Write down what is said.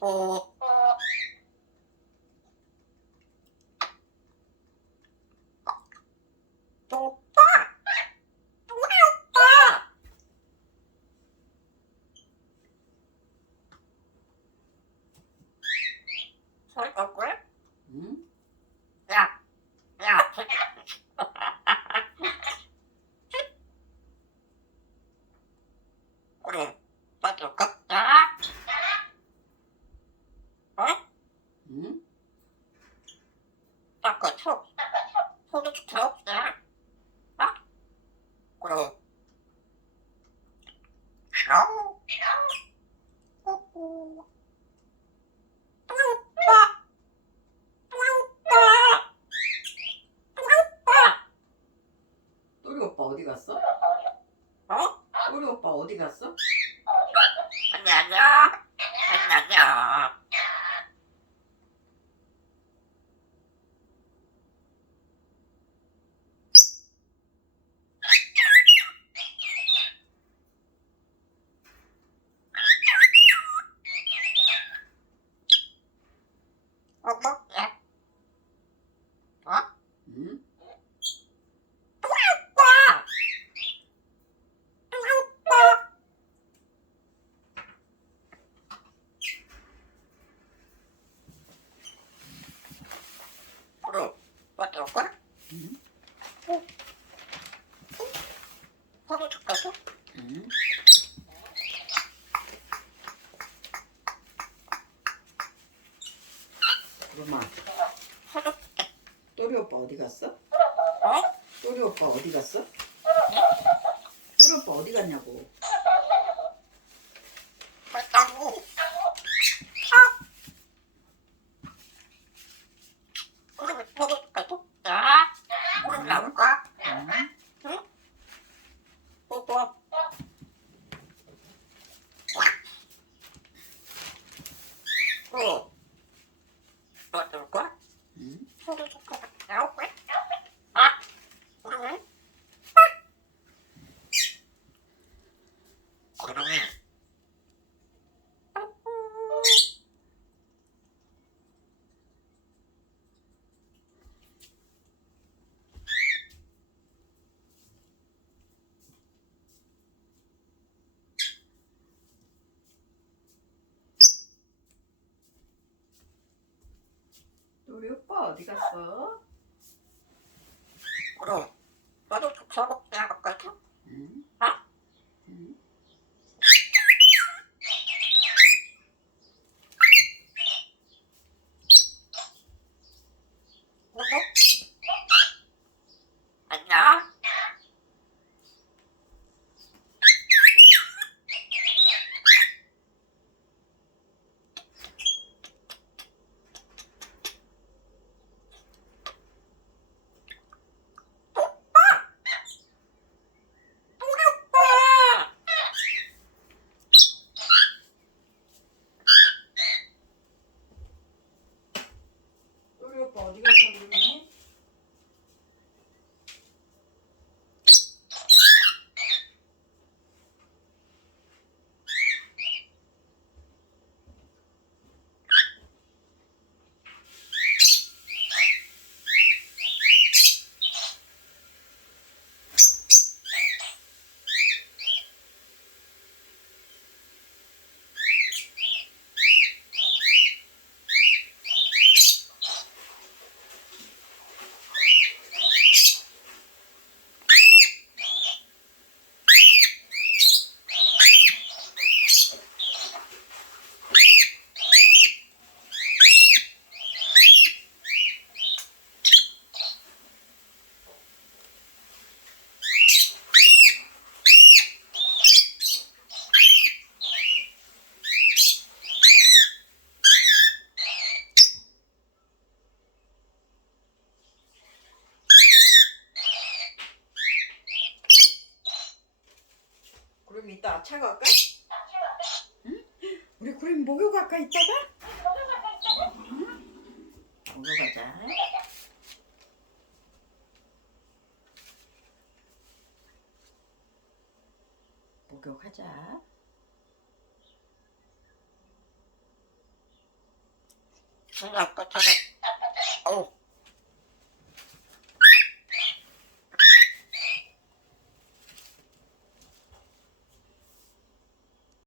어. 저리 갈 거야? 어? 그래. 또리 오빠 어디 갔어? 어? 또리 오빠 어디 갔어? 안녕. 안녕. 어, 뭐? 예? 어? 응? 빠! 빠! 그래, 맞을까? 응? 하고 줄까서? 응? 그럼아 하고 또리 오빠 어디 갔어? 어? 또리 오빠 어디 갔어? 또리 오빠 어디 갔냐고 맞다고. 그러면 하고 줄까서? 야, 그럼 나올까? 응? 뽀뽀. 어. 맞을까? 응? 소리 좋고 나올까? 아, 그러면? 그러면 또리 오빠 어디 갔어? 그럼 나도 좋다고 생각할까? 응? 아? 응? 누구? 안녕. 오빠! 또리 오빠 어디 갔어 그러니? 그럼 이따 아차 갈까? 응? 우리 그럼 목욕 갈까 이따가? 응? 목욕 가자. 목욕 하자. 생각보다 어우